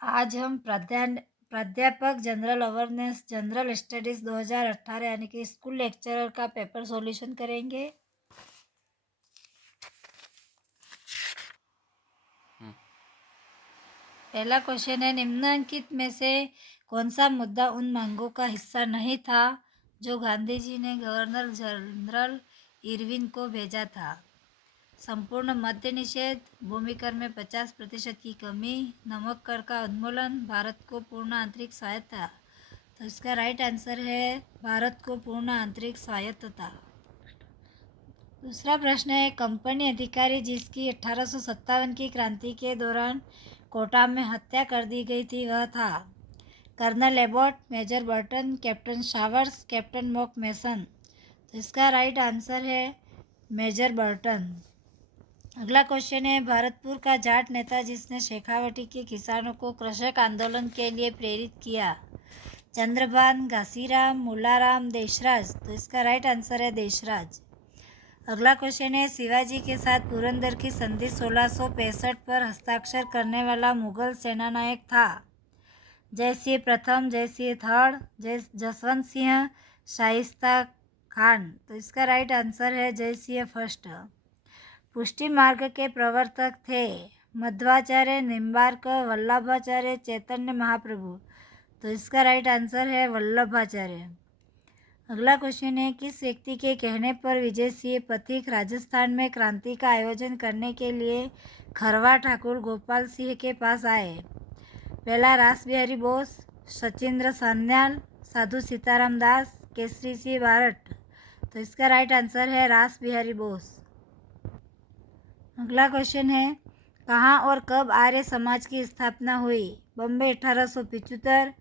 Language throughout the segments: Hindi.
आज हम प्राध्यापक जनरल अवेयरनेस जनरल स्टडीज़ 2018 यानी कि स्कूल लेक्चरर का पेपर सॉल्यूशन करेंगे। पहला क्वेश्चन है, निम्नलिखित में से कौन सा मुद्दा उन मांगों का हिस्सा नहीं था जो गांधी जी ने गवर्नर जनरल इरविन को भेजा था? संपूर्ण मद्य निषेध, भूमि कर में 50% की कमी, नमक कर का उन्मूलन, भारत को पूर्ण आंतरिक स्वायत्तता। तो इसका राइट आंसर है भारत को पूर्ण आंतरिक स्वायत्तता। दूसरा प्रश्न है, कंपनी अधिकारी जिसकी 1857 की क्रांति के दौरान कोटा में हत्या कर दी गई थी वह था? Colonel Abbott, major Burton, captain Showers, captain Mock Mason. तो इसका राइट आंसर है मेजर बर्टन। अगला क्वेश्चन है, भरतपुर का जाट नेता जिसने शेखावटी के किसानों को कृषक आंदोलन के लिए प्रेरित किया? चंद्रभान, घासीराम, मुलाराम, देशराज। तो इसका राइट आंसर है देशराज। अगला क्वेश्चन है, शिवाजी के साथ पुरंदर की संधि 1665 पर हस्ताक्षर करने वाला मुगल सेनानायक था? जयसिंह प्रथम, जयसिंह थर्ड, जसवंत सिंह, शाइस्ता खान। तो इसका राइट आंसर है जयसिंह फर्स्ट। पुष्टि मार्ग के प्रवर्तक थे मध्वाचार्य, निम्बार्क, वल्लभाचार्य, चैतन्य महाप्रभु। तो इसका राइट आंसर है वल्लभाचार्य। अगला क्वेश्चन है, किस व्यक्ति के कहने पर विजय सिंह पथिक राजस्थान में क्रांति का आयोजन करने के लिए खरवा ठाकुर गोपाल सिंह के पास आए? पहला रास बिहारी बोस, सचिंद्र सान्याल, साधु सीताराम दास, केसरी सिंह बारट। तो इसका राइट आंसर है रास बिहारी बोस। अगला क्वेश्चन है, कहाँ और कब आर्य समाज की स्थापना हुई? बम्बई 1875,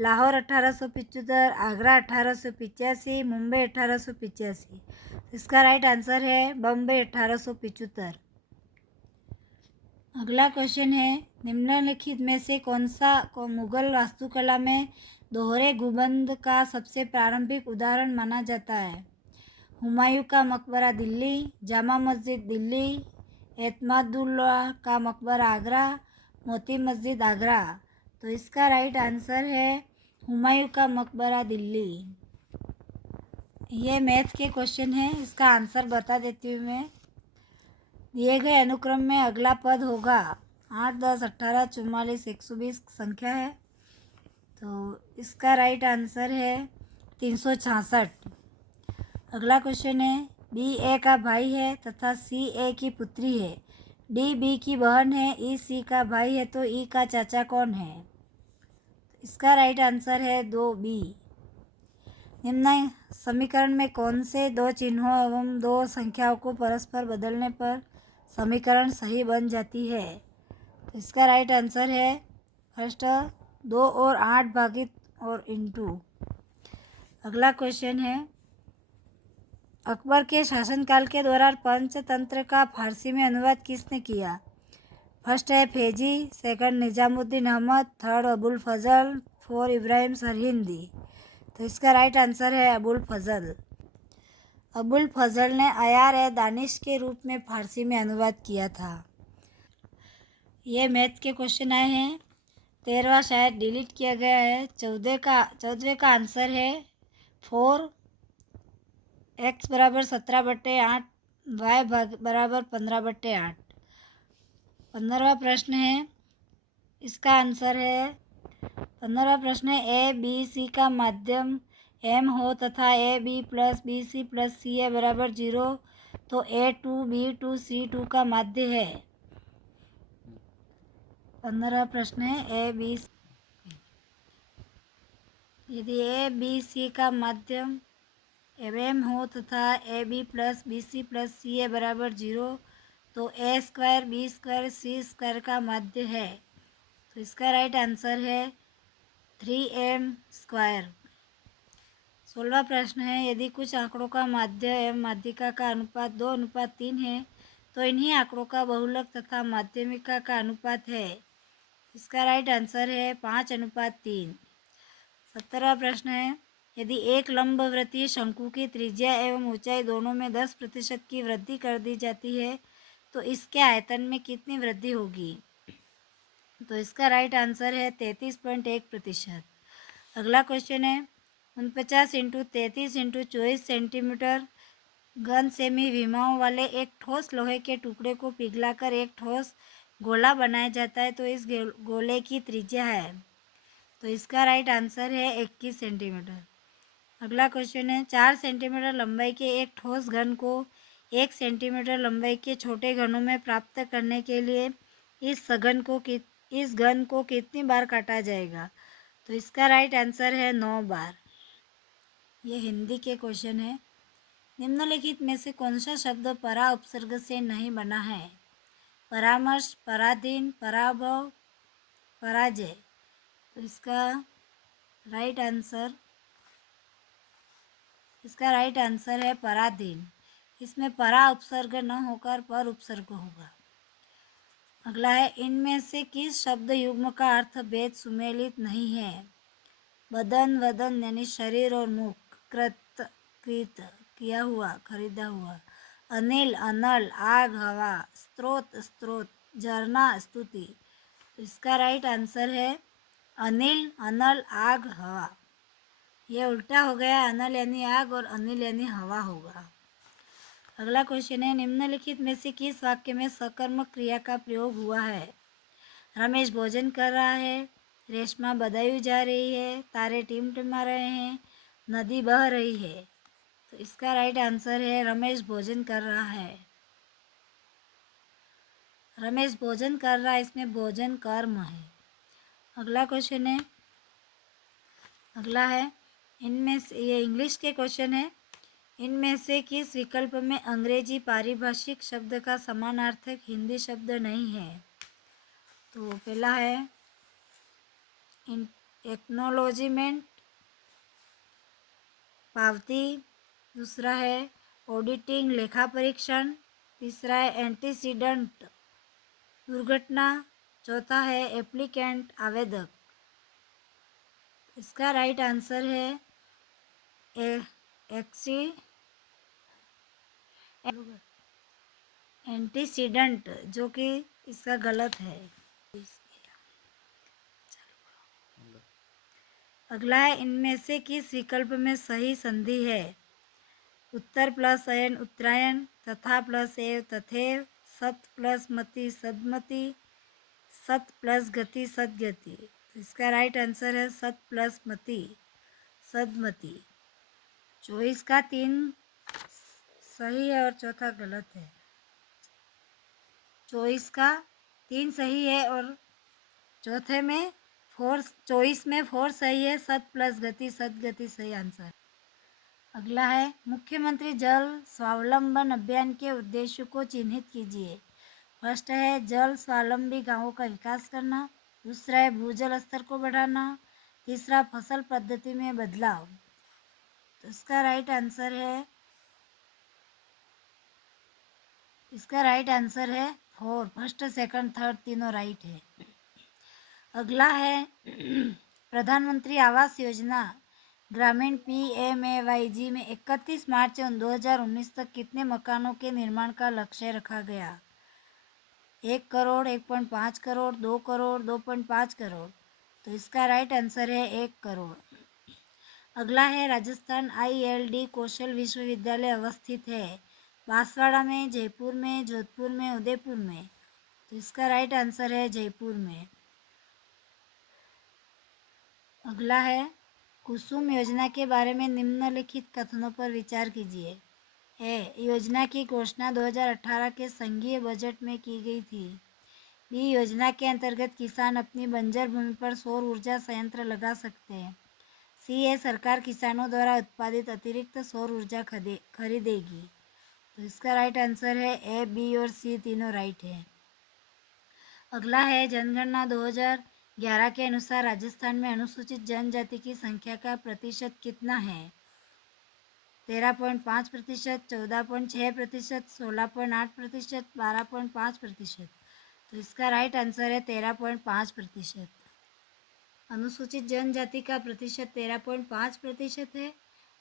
लाहौर 1875, आगरा 1885, मुंबई 1885। इसका राइट आंसर है बम्बई 1875। अगला क्वेश्चन है, निम्नलिखित में से कौन सा मुगल वास्तुकला में दोहरे गुंबद का सबसे प्रारंभिक उदाहरण माना जाता है? हुमायूं का मकबरा दिल्ली, जामा मस्जिद दिल्ली, एतमादुल्ला का मकबरा आगरा, मोती मस्जिद आगरा। तो इसका राइट आंसर है हुमायूं का मकबरा दिल्ली। ये मैथ के क्वेश्चन है, इसका आंसर बता देती हूँ मैं। दिए गए अनुक्रम में अगला पद होगा 8, 10, 18, 44, 120 संख्या है, तो इसका राइट आंसर है 366। अगला क्वेश्चन है, बी ए का भाई है तथा सी ए की पुत्री है, डी बी की बहन है, ई सी का भाई है, तो ई का चाचा कौन है? इसका राइट आंसर है 2B। निम्न समीकरण में कौन से दो चिन्हों एवं दो संख्याओं को परस्पर बदलने पर समीकरण सही बन जाती है? तो इसका राइट आंसर है फर्स्ट 2 और 8 भागित और इंटू। अगला क्वेश्चन है, अकबर के शासनकाल के दौरान पंचतंत्र का फारसी में अनुवाद किसने किया? फर्स्ट है फैजी, सेकंड निजामुद्दीन अहमद, थर्ड अबुल फजल, फोर इब्राहिम सरहिंदी। तो इसका राइट आंसर है अबुल फजल। अबुल फजल ने अयार ए दानिश के रूप में फारसी में अनुवाद किया था। ये मैथ के क्वेश्चन आए हैं। 13वां शायद डिलीट किया गया है। 14वें का आंसर है 4, x बराबर 17/8, y बराबर 15/8। 15वां प्रश्न है, इसका आंसर है 15वां प्रश्न है, ए बी सी का माध्यम m हो तथा A B plus B C plus C A बराबर 0, तो A2 B2 C2 का माध्य है। 15वां प्रश्न है ए बी, यदि ए बी सी का माध्यम m हो तथा A B plus B C plus C A बराबर 0, तो A² B² C² का माध्य है। तो इसका राइट आंसर है 3m²। 16वां प्रश्न है, यदि कुछ आंकड़ों का माध्य एवं माध्यिका का अनुपात 2:3 है तो इन्हीं आंकड़ों का बहुलक तथा माध्यमिका का अनुपात है। इसका राइट आंसर है 5:3। 17वां प्रश्न है, यदि एक लंबवृत्तीय शंकु की त्रिज्या एवं ऊंचाई दोनों में 10% की वृद्धि कर दी जाती है तो इसके आयतन में कितनी वृद्धि होगी? तो इसका राइट आंसर है 33.1%। अगला क्वेश्चन है 49 × 33 × 24 सेंटीमीटर घन सेमी विमाओं वाले एक ठोस लोहे के टुकड़े को पिघलाकर एक ठोस गोला बनाया जाता है, तो इस गोले की त्रिज्या है। तो इसका राइट आंसर है 21 सेंटीमीटर। अगला क्वेश्चन है 4 सेंटीमीटर लंबाई के एक ठोस घन को 1 सेंटीमीटर लंबाई के छोटे घनों में प्राप्त करने के लिए इस घन को कितनी बार काटा जाएगा? तो इसका राइट आंसर है 9 बार। ये हिंदी के क्वेश्चन है। निम्नलिखित में से कौन सा शब्द परा उपसर्ग से नहीं बना है? परामर्श, पराधीन, पराभव, पराजय। तो इसका राइट आंसर है पराधीन। इसमें परा उपसर्ग न होकर पर उपसर्ग होगा। अगला है इनमें से किस शब्द युग्म का अर्थ भेद सुमेलित नहीं है? बदन, वदन यानी शरीर और मुख, कृत, कृत किया हुआ, खरीदा हुआ, अनिल, अनल, आग, हवा, स्रोत, स्रोत, झरना, स्तुति। इसका राइट आंसर है अनिल, अनल, आग, हवा। ये उल्टा हो गया, अनल यानी आग और अनिल यानी हवा होगा। अगला क्वेश्चन है निम्नलिखित में से किस वाक्य में सकर्मक क्रिया का प्रयोग हुआ है? रमेश भोजन कर रहा है, रेशमा बदायूं जा रही है, तारे टिमटिमा रहे हैं, नदी बह रही है। तो इसका राइट आंसर है रमेश भोजन कर रहा है। रमेश भोजन कर रहा है, इसमें भोजन कर्म है। अगला है इनमें से, ये इंग्लिश के क्वेश्चन है, इनमें से किस विकल्प में अंग्रेजी पारिभाषिक शब्द का समानार्थक हिंदी शब्द नहीं है? तो पहला है एक्नोलॉजिमेंट, पावती, दूसरा है ऑडिटिंग, लेखा परीक्षण, तीसरा है एंटीसीडेंट, दुर्घटना, चौथा है एप्लीकेंट, आवेदक। इसका राइट आंसर है एंटीसीडेंट, जो कि इसका गलत है। अगला है इनमें से किस विकल्प में सही संधि है? उत्तर प्लस अयन उत्तरायण, तथा प्लस एव तथेव, सत प्लस मति सदमति, सत प्लस गति सदगति। इसका राइट आंसर है सत प्लस मति सदमति। 24 का 3 सही है और चौथा गलत है। 24 का 3 सही है और चौथे में 24 में 4 सही है, सत प्लस गति सदगति सही आंसर। अगला है मुख्यमंत्री जल स्वावलंबन अभियान के उद्देश्यों को चिन्हित कीजिए। फर्स्ट है जल स्वावलंबी गांवों का विकास करना, दूसरा है भूजल स्तर को बढ़ाना, तीसरा फसल पद्धति में बदलाव। तो इसका राइट आंसर है 4। फर्स्ट, सेकंड, थर्ड तीनों राइट है। अगला है प्रधानमंत्री आवास योजना ग्रामीण PMAYG में 31 मार्च 2019 तक कितने मकानों के निर्माण का लक्ष्य रखा गया? 1 करोड़, 1.5 करोड़, 2 करोड़, 2.5 करोड़। तो इसका राइट आंसर है 1 करोड़। अगला है राजस्थान ILD कौशल विश्वविद्यालय अवस्थित है बांसवाड़ा में, जयपुर में, जोधपुर में, उदयपुर में। तो इसका राइट आंसर है जयपुर में। अगला है कुसुम योजना के बारे में निम्नलिखित कथनों पर विचार कीजिए। ए, योजना की घोषणा 2018 के संघीय बजट में की गई थी। बी, योजना के अंतर्गत किसान अपनी बंजर भूमि पर सौर ऊर्जा संयंत्र लगा सकते हैं। सी है सरकार किसानों द्वारा उत्पादित अतिरिक्त सौर ऊर्जा खरीदेगी। तो इसका राइट आंसर है ए, बी और सी तीनों राइट है। अगला है जनगणना 2011 के अनुसार राजस्थान में अनुसूचित जनजाति की संख्या का प्रतिशत कितना है? 13.5%, 14.6%, 16.8%, 12.5%। तो इसका राइट आंसर है 13.5%। अनुसूचित जनजाति का प्रतिशत 13.5% है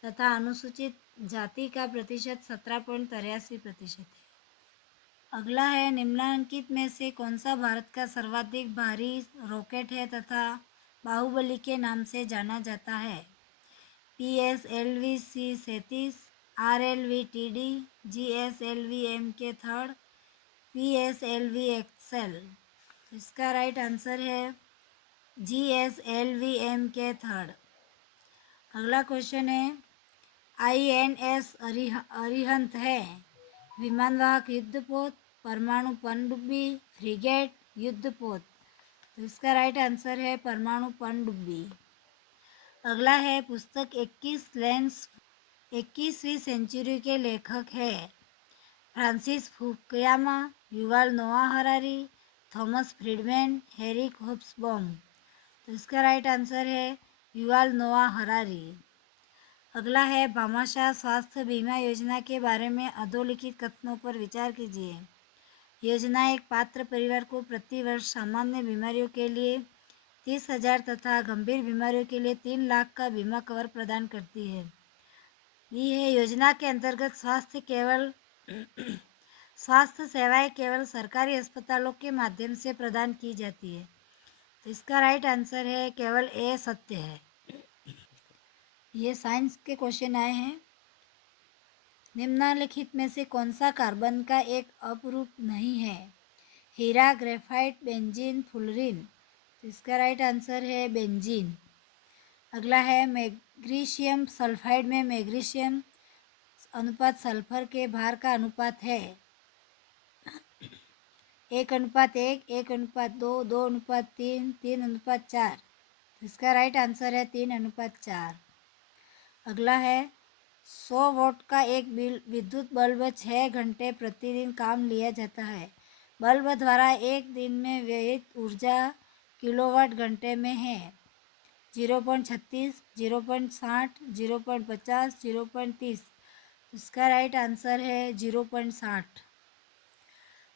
तथा अनुसूचित जाति का प्रतिशत 17.83% है। अगला है निम्नलिखित में से कौन सा भारत का सर्वाधिक भारी रॉकेट है तथा बाहुबली के नाम से जाना जाता है? PSLV-C-37, RLV-TD, GSLV-MK third, PSLV-XL। इसका राइट आंसर है GSLV-MK थर्ड। अगला क्वेश्चन है INS अरिहंत है विमानवाहक युद्धपोत, परमाणु पनडुब्बी, फ्रिगेट, युद्धपोत। तो इसका राइट आंसर है परमाणु पनडुब्बी। अगला है पुस्तक 21वीं सेंचुरी के लेखक है फ्रांसिस फुकुयामा, युवाल नोआ Harari, Thomas Friedman, Eric Hobsbawm. तो इसका राइट आंसर है युवाल नोआ हरारी। अगला है भामाशाह स्वास्थ्य बीमा योजना के बारे में अधोलिखित कथनों पर विचार कीजिए। योजना एक पात्र परिवार को प्रति वर्ष सामान्य बीमारियों के लिए 30,000 तथा गंभीर बीमारियों के लिए 3 लाख का बीमा कवर प्रदान करती है। यह योजना के अंतर्गत स्वास्थ्य सेवाएं केवल सरकारी अस्पतालों के माध्यम से प्रदान की जाती है। तो इसका राइट आंसर है केवल ए सत्य है। ये साइंस के क्वेश्चन आए हैं। निम्नलिखित में से कौन सा कार्बन का एक अपरूप नहीं है? हीरा, ग्रेफाइट, बेंजीन, फुलरिन। तो इसका राइट आंसर है बेंजीन। अगला है मैग्नीशियम सल्फाइड में मैग्नीशियम अनुपात सल्फर के भार का अनुपात है 1:1, 1:2, 2:3, 3:4। इसका राइट आंसर है 3:4। अगला है 100 वोल्ट का एक विद्युत बल्ब 6 घंटे प्रतिदिन काम लिया जाता है। बल्ब द्वारा एक दिन में व्ययित ऊर्जा किलोवाट घंटे में है 0.36, 0.60, 0.50, 0.30। इसका राइट आंसर है 0.60।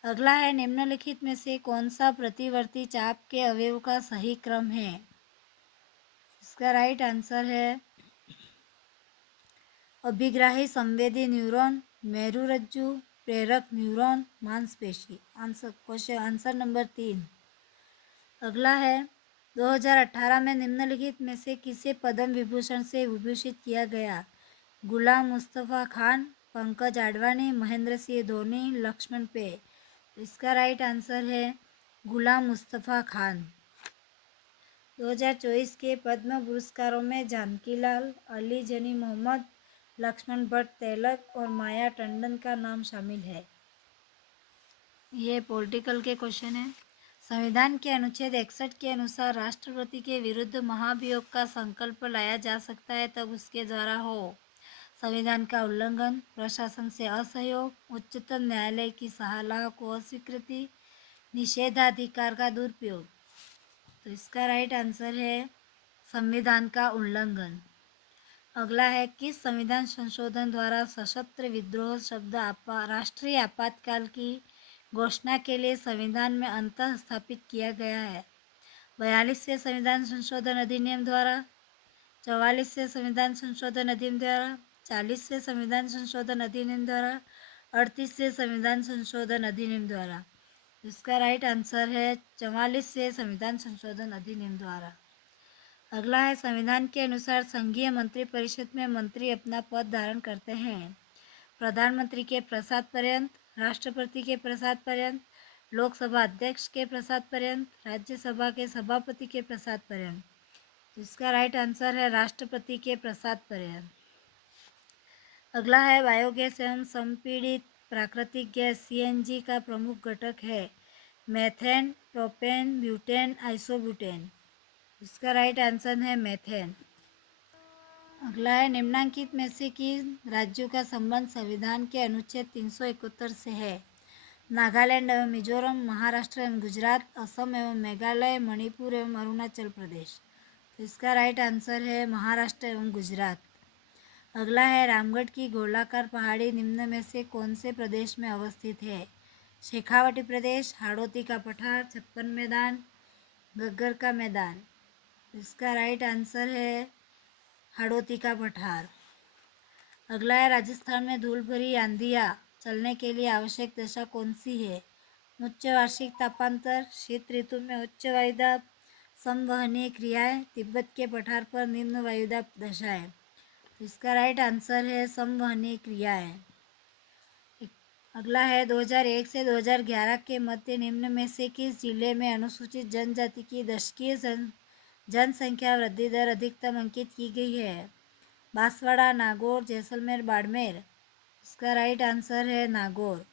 अगला है निम्नलिखित में से कौन सा प्रतिवर्ती चाप के अवयव का सही क्रम है? इसका राइट आंसर है अभिग्राही संवेदी न्यूरॉन, मेरुरज्जु, प्रेरक न्यूरॉन, मांसपेशी। Answer number 3। अगला है 2018 में निम्नलिखित में से किसे पद्म विभूषण से विभूषित किया गया? गुलाम मुस्तफ़ा खान, पंकज आडवाणी, महेंद्र सिंह धोनी, लक्ष्मण पे। इसका राइट आंसर है गुलाम मुस्तफ़ा खान। 2024 के पद्म पुरस्कारों में जानकीलाल, अली जनी मोहम्मद, लक्ष्मण भट्ट तेलक और माया टंडन का नाम शामिल है। ये पॉलिटिकल के क्वेश्चन है। संविधान के अनुच्छेद 61 के अनुसार राष्ट्रपति के विरुद्ध महाभियोग का संकल्प लाया जा सकता है तब उसके द्वारा हो संविधान का उल्लंघन, प्रशासन से असहयोग, उच्चतम न्यायालय की सलाह को अस्वीकृति, निषेधाधिकार का दुरुपयोग। तो इसका राइट आंसर है संविधान का उल्लंघन। अगला है किस संविधान संशोधन द्वारा सशस्त्र विद्रोह शब्द राष्ट्रीय आपातकाल की घोषणा के लिए संविधान में अंतः स्थापित किया गया है? 42वें संविधान संशोधन अधिनियम द्वारा, 44वें संविधान संशोधन अधिनियम द्वारा, 40वें संविधान संशोधन अधिनियम द्वारा, 38वें संविधान संशोधन अधिनियम द्वारा। इसका राइट आंसर है 44वें संविधान संशोधन अधिनियम द्वारा। अगला है संविधान के अनुसार संघीय मंत्रिपरिषद में मंत्री अपना पद धारण करते हैं प्रधानमंत्री के प्रसाद पर्यंत, राष्ट्रपति के प्रसाद पर्यंत, लोकसभा अध्यक्ष के प्रसाद पर्यंत, राज्यसभा के सभापति के प्रसाद पर्यंत। इसका राइट आंसर है राष्ट्रपति के प्रसाद पर्यंत। अगला है बायोगैस एवं संपीड़ित प्राकृतिक गैस CNG का प्रमुख घटक है मेथेन, प्रोपेन, ब्यूटेन, आइसोब्यूटेन। इसका राइट आंसर है मेथेन। अगला है निम्नलिखित में से किन राज्यों का संबंध संविधान के अनुच्छेद 371 से है? नागालैंड एवं मिजोरम, महाराष्ट्र एवं गुजरात, असम एवं मेघालय, मणिपुर एवं अरुणाचल प्रदेश। तो इसका राइट आंसर है महाराष्ट्र एवं गुजरात। अगला है रामगढ़ की गोलाकार पहाड़ी निम्न में से कौन से प्रदेश में अवस्थित है? शेखावटी प्रदेश, हाड़ौती का पठार, छप्पन मैदान, घग्गर का मैदान। इसका राइट आंसर है हाड़ौती का पठार। अगला है राजस्थान में धूल भरी आंधियाँ चलने के लिए आवश्यक दशा कौन सी है? उच्च वार्षिक तापांतर, शीत ऋतु में उच्च वायुदाब, संवहनीय क्रियाएं, तिब्बत के पठार पर निम्न वायुदाब दशाएं। तो इसका राइट आंसर है संवहनीय क्रियाएं। अगला है 2001 से 2011 के मध्य निम्न में से किस जिले में अनुसूचित जनजाति की दशकीय जनसंख्या वृद्धि दर अधिकतम अंकित की गई है? बांसवाड़ा, नागौर, जैसलमेर, बाड़मेर। इसका राइट आंसर है नागौर।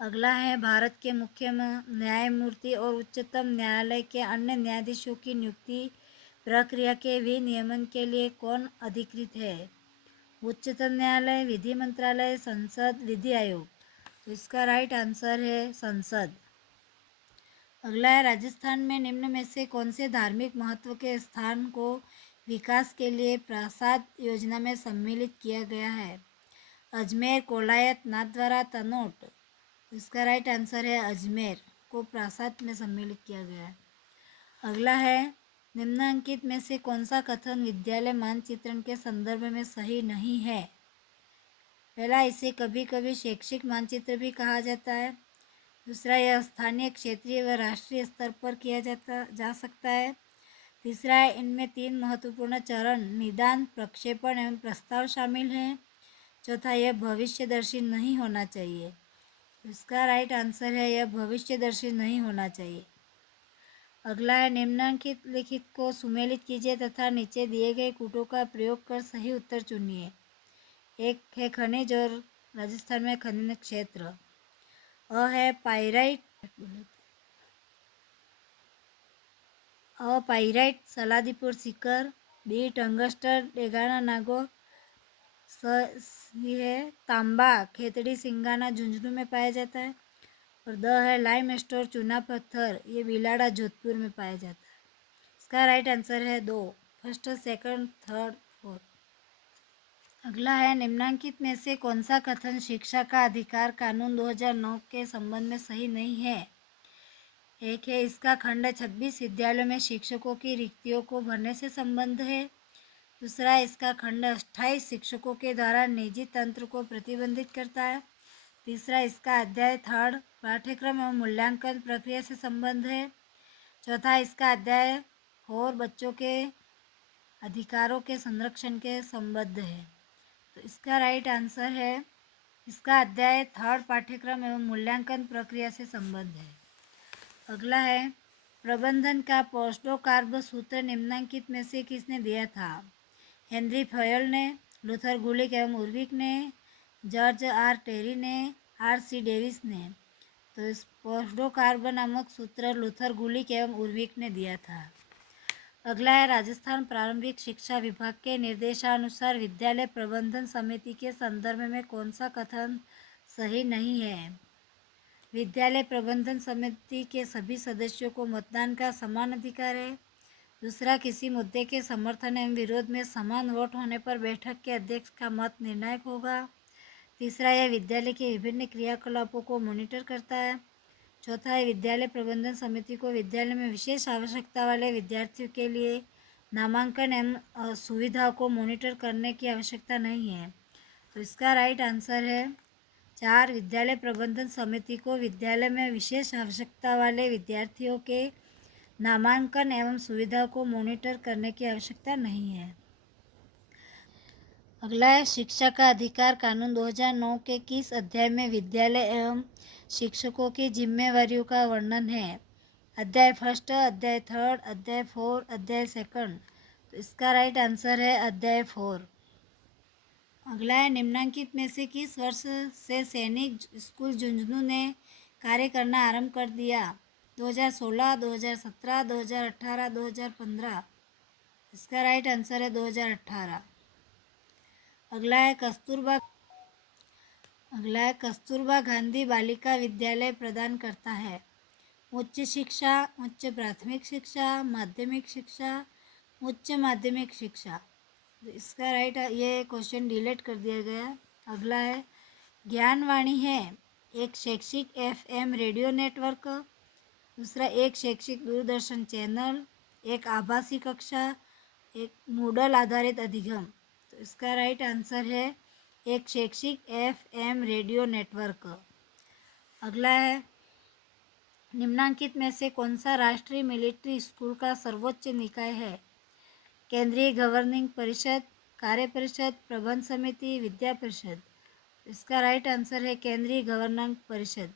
अगला है भारत के मुख्य न्यायमूर्ति और उच्चतम न्यायालय के अन्य न्यायाधीशों की नियुक्ति प्रक्रिया के विनियमन के लिए कौन अधिकृत है? उच्चतम न्यायालय, विधि मंत्रालय, संसद, विधि आयोग। तो इसका राइट आंसर है संसद। अगला है राजस्थान में निम्न में से कौन से धार्मिक महत्व के स्थान को विकास के लिए प्रासाद योजना में सम्मिलित किया गया है? अजमेर, कोलायत, नाथद्वारा, तनोट। इसका राइट आंसर है अजमेर को प्रासाद में सम्मिलित किया गया है। अगला है निम्नलिखित में से कौन सा कथन विद्यालय मानचित्रण के संदर्भ में सही नहीं है? पहला, इसे कभी कभी शैक्षिक मानचित्र भी कहा जाता है। दूसरा, यह स्थानीय, क्षेत्रीय व राष्ट्रीय स्तर पर किया जा सकता है। तीसरा है, इनमें 3 महत्वपूर्ण चरण निदान, प्रक्षेपण एवं प्रस्ताव शामिल हैं। चौथा, यह भविष्यदर्शी नहीं होना चाहिए। इसका राइट आंसर है यह भविष्यदर्शी नहीं होना चाहिए। अगला है निम्नलिखित लिखित को सुमेलित कीजिए तथा नीचे दिए गए कूटों का प्रयोग कर सही उत्तर चुनिए। एक है खनिज और राजस्थान में खनिज क्षेत्र। अ है pyrite, pyrite Saladipur Sikar. B tungsten Degana Nagaur. ये है तांबा खेतड़ी सिंगाना झुंझुनू में पाया जाता है। और द है लाइम स्टोर चूना पत्थर, ये बिलाड़ा जोधपुर में पाया जाता है। इसका राइट आंसर है 2, फर्स्ट, सेकंड, थर्ड, फोर्थ। अगला है निम्नलिखित में से कौन सा कथन शिक्षा का अधिकार कानून 2009 के संबंध में सही नहीं है? एक है, इसका खंड 26 विद्यालयों में शिक्षकों की रिक्तियों को भरने से संबंध है। दूसरा, इसका खंड 28 शिक्षकों के द्वारा निजी तंत्र को प्रतिबंधित करता है। तीसरा, इसका अध्याय 3 पाठ्यक्रम एवं मूल्यांकन प्रक्रिया से संबंध है। चौथा, इसका अध्याय 4 बच्चों के अधिकारों के संरक्षण के संबद्ध है। तो इसका राइट आंसर है इसका अध्याय 3 पाठ्यक्रम एवं मूल्यांकन प्रक्रिया से संबद्ध है। अगला है प्रबंधन का पोस्टोकार्ब सूत्र निम्नलिखित में से किसने दिया था? हेनरी फयल ने, लूथर गुलिक एवं उर्विक ने, जॉर्ज आर टेरी ने, आर.सी. डेविस ने। तो इस पोस्टोकार्ब नामक सूत्र लूथर गुलिक एवं उर्विक ने दिया था। अगला है राजस्थान प्रारंभिक शिक्षा विभाग के निर्देशानुसार विद्यालय प्रबंधन समिति के संदर्भ में कौन सा कथन सही नहीं है? विद्यालय प्रबंधन समिति के सभी सदस्यों को मतदान का समान अधिकार है। दूसरा, किसी मुद्दे के समर्थन एवं विरोध में समान वोट होने पर बैठक के अध्यक्ष का मत निर्णायक होगा। तीसरा, यह विद्यालय के विभिन्न क्रियाकलापों को मॉनिटर करता है। चौथा है, विद्यालय प्रबंधन समिति को विद्यालय में विशेष आवश्यकता वाले विद्यार्थियों के लिए नामांकन एवं सुविधाओं को मॉनिटर करने की आवश्यकता नहीं है। तो इसका राइट आंसर है 4, विद्यालय प्रबंधन समिति को विद्यालय में विशेष आवश्यकता वाले विद्यार्थियों के नामांकन एवं सुविधाओं को मॉनिटर करने की आवश्यकता नहीं है। अगला है शिक्षा का अधिकार कानून 2009 के किस अध्याय में विद्यालय एवं शिक्षकों की जिम्मेवारियों का वर्णन है? अध्याय 1, अध्याय 3, अध्याय 4, अध्याय 2। तो इसका राइट आंसर है अध्याय 4। अगला है निम्नलिखित में से किस वर्ष से सैनिक स्कूल झुंझुनू ने कार्य करना आरंभ कर दिया? 2016, 2017, 2018, 2015। इसका राइट आंसर है 2018। अगला है कस्तूरबा गांधी बालिका विद्यालय प्रदान करता है उच्च शिक्षा, उच्च प्राथमिक शिक्षा, माध्यमिक शिक्षा, उच्च माध्यमिक शिक्षा। तो इसका राइट ये क्वेश्चन डिलीट कर दिया गया। अगला है ज्ञानवाणी है एक शैक्षिक FM रेडियो नेटवर्क। दूसरा, एक शैक्षिक दूरदर्शन चैनल, एक आभासी कक्षा, एक मूडल आधारित अधिगम। तो इसका राइट आंसर है एक शैक्षिक FM रेडियो नेटवर्क। अगला है, निम्नांकित में से कौन सा राष्ट्रीय मिलिट्री स्कूल का सर्वोच्च निकाय है? केंद्रीय गवर्निंग परिषद, कार्य परिषद, प्रबंध समिति, विद्या परिषद। इसका राइट आंसर है केंद्रीय गवर्निंग परिषद।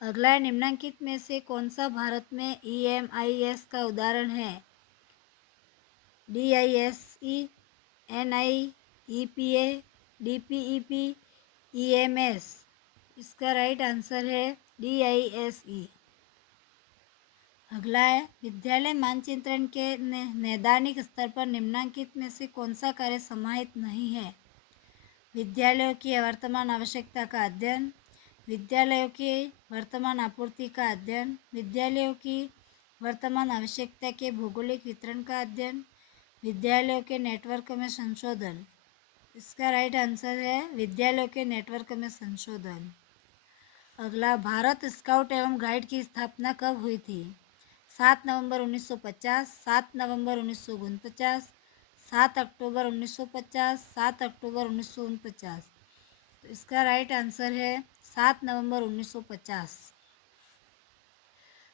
अगला है, निम्नांकित में से कौन सा भारत में EMIS का उदाहरण है? DISE, NI, EPA, DPEP, EMS। इसका राइट आंसर है DISE। अगला है, विद्यालय मानचित्रण के नैदानिक स्तर पर निम्नांकित में से कौन सा कार्य समाहित नहीं है? विद्यालयों की वर्तमान आवश्यकता का अध्ययन, विद्यालयों की वर्तमान आपूर्ति का अध्ययन, विद्यालयों की वर्तमान आवश्यकता के भौगोलिक वितरण का अध्ययन, विद्यालयों के नेटवर्क में संशोधन। इसका राइट आंसर है विद्यालयों के नेटवर्क में संशोधन। अगला, भारत स्काउट एवं गाइड की स्थापना कब हुई थी? 7 नवंबर 1950, 7 नवंबर 1949, 7 अक्टूबर 1950, 7 अक्टूबर 1949। तो इसका राइट आंसर है 7 नवंबर 1950।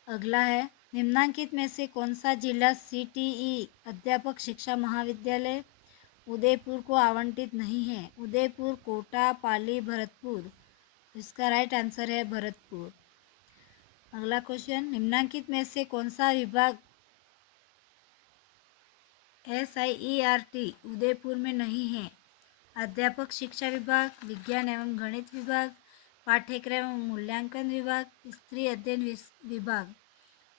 अगला है, निम्नांकित में से कौन सा जिला CTE अध्यापक शिक्षा महाविद्यालय उदयपुर को आवंटित नहीं है? उदयपुर, कोटा, पाली, भरतपुर। इसका राइट आंसर है भरतपुर। अगला क्वेश्चन, निम्नांकित में से कौन सा विभाग SIERT उदयपुर में नहीं है? अध्यापक शिक्षा विभाग, विज्ञान एवं गणित विभाग, पाठ्यक्रम एवं मूल्यांकन विभाग, स्त्री अध्ययन विभाग।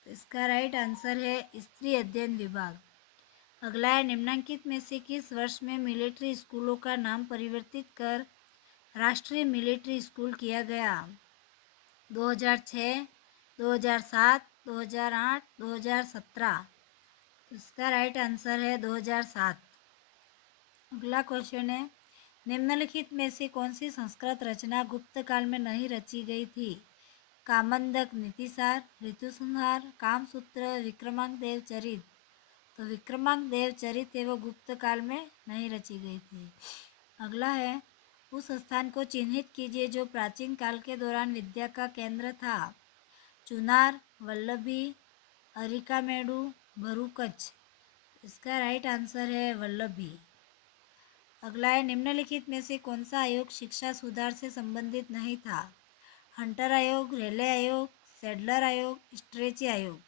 तो इसका राइट आंसर है स्त्री अध्ययन विभाग। अगला है, निम्नांकित में से किस वर्ष में मिलिट्री स्कूलों का नाम परिवर्तित कर राष्ट्रीय मिलिट्री स्कूल किया गया? 2006, 2007, 2008, 2017। इसका राइट आंसर है 2007। अगला क्वेश्चन है, निम्नलिखित में से कौन सी संस्कृत रचना गुप्त काल में नहीं रची गई थी? कामंदक नीतिसार, ऋतुसंहार, कामसूत्र, विक्रमांक देव चरित। तो विक्रमांक देव चरित है वो गुप्त काल में नहीं रची गई थी। अगला है, उस स्थान को चिन्हित कीजिए जो प्राचीन काल के दौरान विद्या का केंद्र था। चुनार, वल्लभी, अरिकामेडु, भरूकच। इसका राइट आंसर है वल्लभी। अगला है, निम्नलिखित में से कौन सा आयोग शिक्षा सुधार से संबंधित नहीं था? हंटर आयोग, रेले आयोग, सैडलर आयोग, स्ट्रेची आयोग।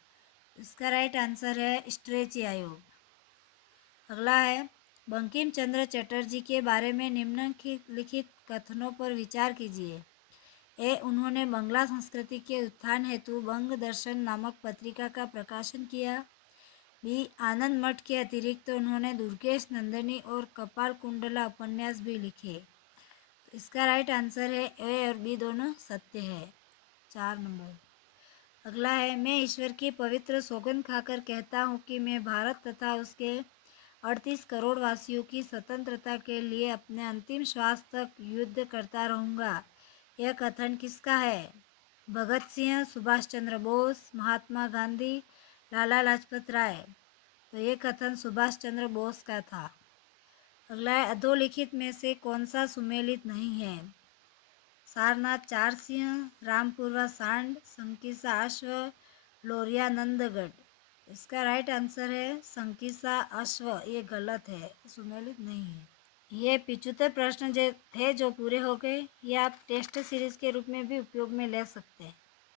इसका राइट आंसर है स्ट्रेची आयोग। अगला है, बंकिम चंद्र चटर्जी के बारे में निम्नलिखित कथनों पर विचार कीजिए। ए, उन्होंने बंगला संस्कृति के उत्थान हेतु बंग दर्शन नामक पत्रिका का प्रकाशन किया। बी, आनंद मठ के अतिरिक्त उन्होंने दुर्गेश नंदिनी और कपाल कुंडला उपन्यास भी लिखे। इसका राइट आंसर है ए और बी दोनों सत्य है। 4 नंबर। अगला है, मैं ईश्वर की पवित्र सौगंध खाकर कहता हूँ कि मैं भारत तथा उसके 38 करोड़ वासियों की स्वतंत्रता के लिए अपने अंतिम श्वास तक युद्ध करता रहूँगा। यह कथन किसका है? भगत सिंह, सुभाष चंद्र बोस, महात्मा गांधी, लाला लाजपत राय। तो ये कथन सुभाष चंद्र बोस का था। अगला है, अधोलिखित में से कौन सा सुमेलित नहीं है? सारनाथ चार सिंह, रामपुरवा सांड, संकिसा अश्व, लोरिया नंदगढ़। इसका राइट आंसर है संकिसा अश्व। ये गलत है, सुमेलित नहीं है। ये 75 प्रश्न जो थे जो पूरे हो गए, ये आप टेस्ट सीरीज के रूप में भी उपयोग में ले सकते हैं।